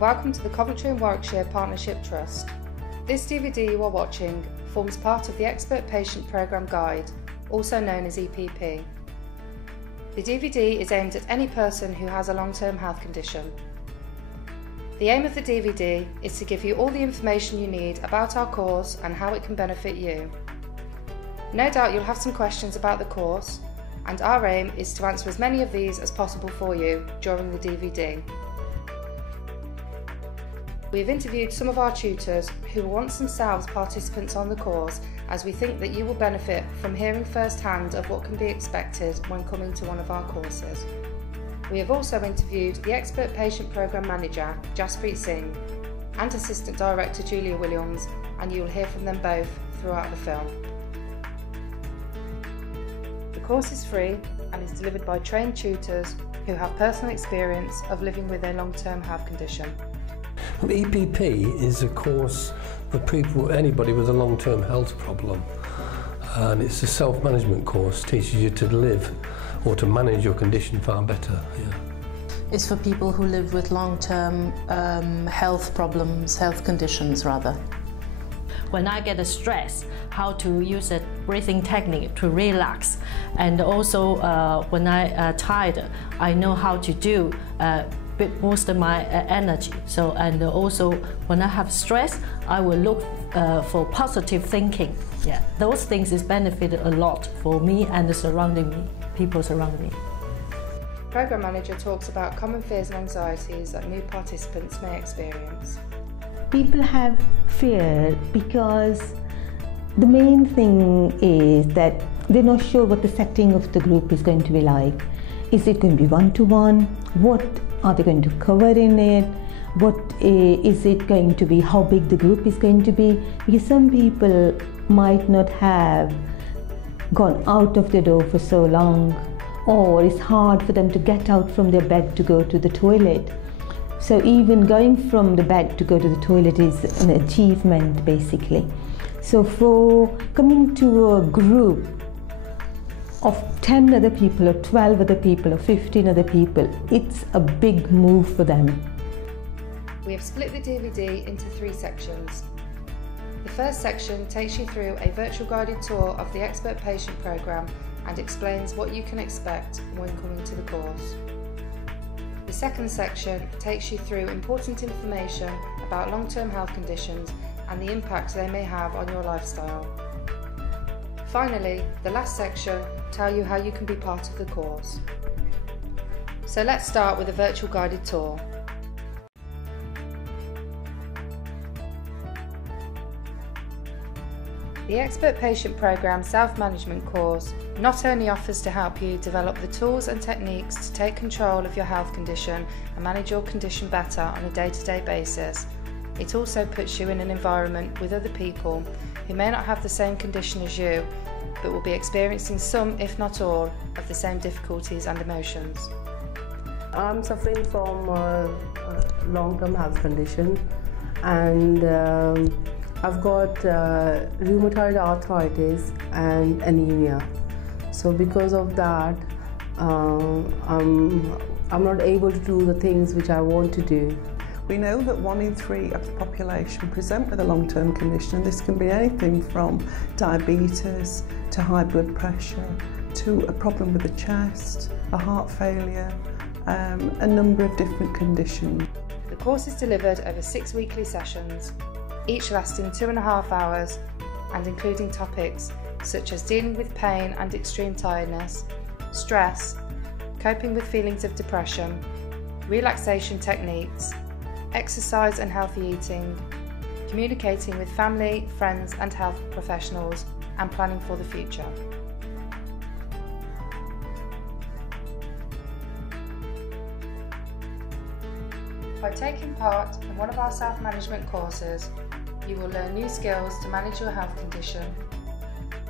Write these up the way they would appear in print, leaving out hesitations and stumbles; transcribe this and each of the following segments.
and welcome to the Coventry and Warwickshire Partnership Trust. This DVD you are watching forms part of the Expert Patient Programme Guide, also known as EPP. The DVD is aimed at any person who has a long-term health condition. The aim of the DVD is to give you all the information you need about our course and how it can benefit you. No doubt you'll have some questions about the course, and our aim is to answer as many of these as possible for you during the DVD. We have interviewed some of our tutors who were once themselves participants on the course, as we think that you will benefit from hearing firsthand of what can be expected when coming to one of our courses. We have also interviewed the Expert Patient Programme Manager, Jaspreet Singh, and Assistant Director Julia Williams, and you will hear from them both throughout the film. The course is free and is delivered by trained tutors who have personal experience of living with a long-term health condition. EPP is a course for people, anybody with a long-term health problem, and it's a self-management course, teaches you to live or to manage your condition far better. Yeah. It's for people who live with long-term health problems, health conditions rather. When I get stress, how to use a breathing technique to relax, and also when I'm tired, I know how to do boost my energy. So, and also when I have stress, I will look for positive thinking. Yeah, those things is benefited a lot for me and the surrounding me, people surrounding me. Programme Manager talks about common fears and anxieties that new participants may experience. People have fear because the main thing is that they're not sure what the setting of the group is going to be like. Is it going to be one-to-one? What are they going to cover in it? What is it going to be? How big the group is going to be? Because some people might not have gone out of the door for so long, or it's hard for them to get out from their bed to go to the toilet. So even going from the bed to go to the toilet is an achievement basically. So for coming to a group of 10 other people or 12 other people or 15 other people, it's a big move for them. We have split the DVD into 3 sections. The first section takes you through a virtual guided tour of the Expert Patient Programme and explains what you can expect when coming to the course. The second section takes you through important information about long-term health conditions and the impact they may have on your lifestyle. Finally, the last section tells you how you can be part of the course. So let's start with a virtual guided tour. The Expert Patient Programme Self-Management course not only offers to help you develop the tools and techniques to take control of your health condition and manage your condition better on a day-to-day basis, it also puts you in an environment with other people who may not have the same condition as you, but will be experiencing some, if not all, of the same difficulties and emotions. I'm suffering from a long-term health condition, and I've got rheumatoid arthritis and anemia. So because of that, I'm not able to do the things which I want to do. We know that 1 in 3 of the population present with a long-term condition. This can be anything from diabetes to high blood pressure to a problem with the chest, a heart failure, a number of different conditions. The course is delivered over 6 weekly sessions, each lasting 2.5 hours and including topics such as dealing with pain and extreme tiredness, stress, coping with feelings of depression, relaxation techniques, exercise and healthy eating, communicating with family, friends and health professionals, and planning for the future. By taking part in one of our self-management courses, you will learn new skills to manage your health condition,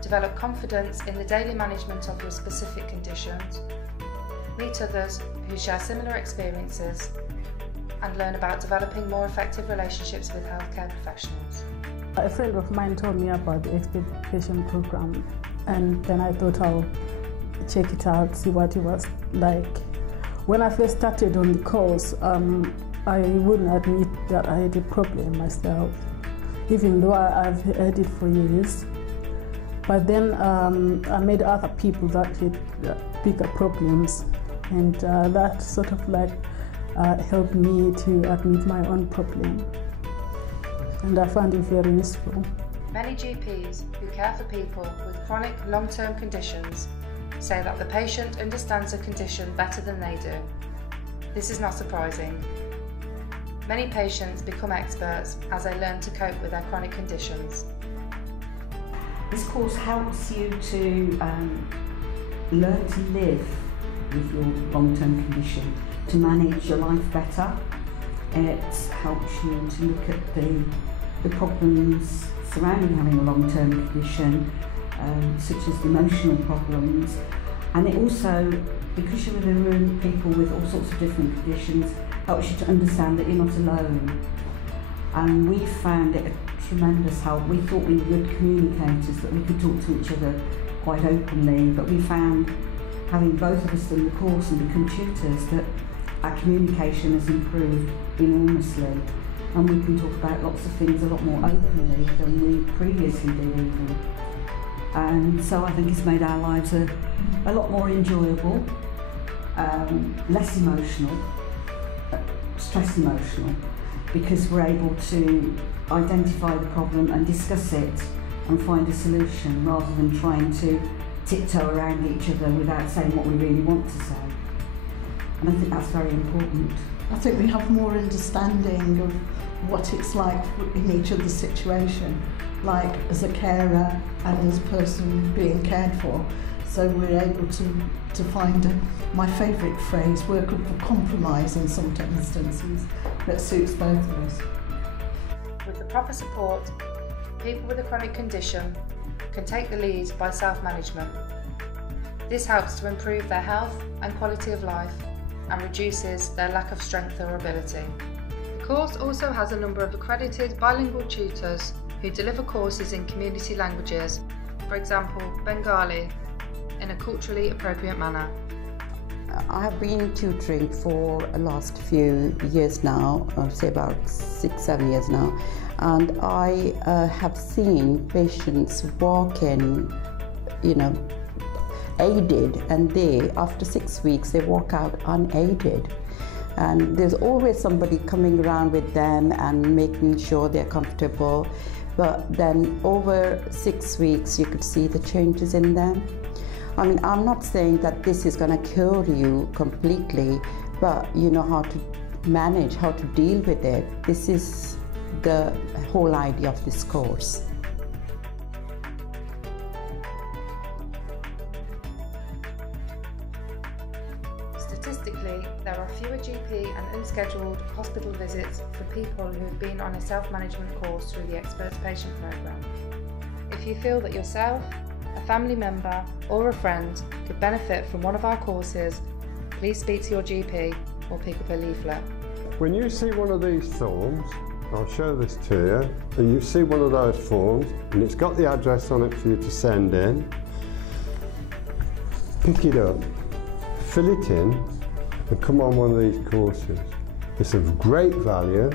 develop confidence in the daily management of your specific conditions, meet others who share similar experiences, and learn about developing more effective relationships with healthcare professionals. A friend of mine told me about the Expert Patient Programme, and then I thought I'll check it out, see what it was like. When I first started on the course, I wouldn't admit that I had a problem myself, even though I've had it for years. But then I met other people that had bigger problems, and that sort of like helped me to admit my own problem. And I found it very useful. Many GPs who care for people with chronic long-term conditions say that the patient understands a condition better than they do. This is not surprising. Many patients become experts as they learn to cope with their chronic conditions. This course helps you to learn to live with your long-term condition, to manage your life better. It helps you to look at the problems surrounding having a long-term condition, such as emotional problems. And it also, because you're in a room with people with all sorts of different conditions, helps you to understand that you're not alone. And we found it a tremendous help. We thought we were good communicators, that we could talk to each other quite openly, but we found, having both of us done the course and become tutors, that our communication has improved enormously, and we can talk about lots of things a lot more openly than we previously did even. And so I think it's made our lives a lot more enjoyable, less emotional, stress emotional, because we're able to identify the problem and discuss it and find a solution, rather than trying to tiptoe around each other without saying what we really want to say. And I think that's very important. I think we have more understanding of what it's like in each other's situation, like as a carer and as a person being cared for. So we're able to find my favourite phrase, work up a compromise in some instances that suits both of us. With the proper support, people with a chronic condition can take the lead by self-management. This helps to improve their health and quality of life and reduces their lack of strength or ability. The course also has a number of accredited bilingual tutors who deliver courses in community languages, for example Bengali, in a culturally appropriate manner. I have been tutoring for the last few years now, I'd say about 6-7 years now, and I have seen patients walk in, aided, and after 6 weeks, they walk out unaided. And there's always somebody coming around with them and making sure they're comfortable. But then over 6 weeks, you could see the changes in them. I mean, I'm not saying that this is going to cure you completely, but you know how to manage, how to deal with it. This is the whole idea of this course. Statistically, there are fewer GP and unscheduled hospital visits for people who have been on a self-management course through the Expert Patient Programme. If you feel that yourself, a family member or a friend could benefit from one of our courses, please speak to your GP or pick up a leaflet. When you see one of these forms, I'll show this to you, and you see one of those forms and it's got the address on it for you to send in, pick it up, fill it in and come on one of these courses. It's of great value.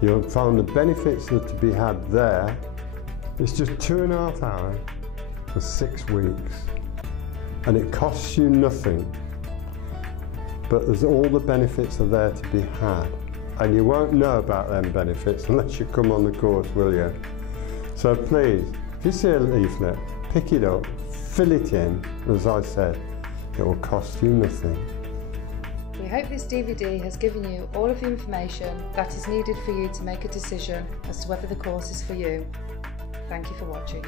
You'll find the benefits that are to be had there. It's just 2.5 hours for 6 weeks, and it costs you nothing, but there's all the benefits are there to be had, and you won't know about them benefits unless you come on the course, will you? So please, if you see a leaflet, pick it up, fill it in. As I said, it will cost you nothing. We hope this DVD has given you all of the information that is needed for you to make a decision as to whether the course is for you. Thank you for watching.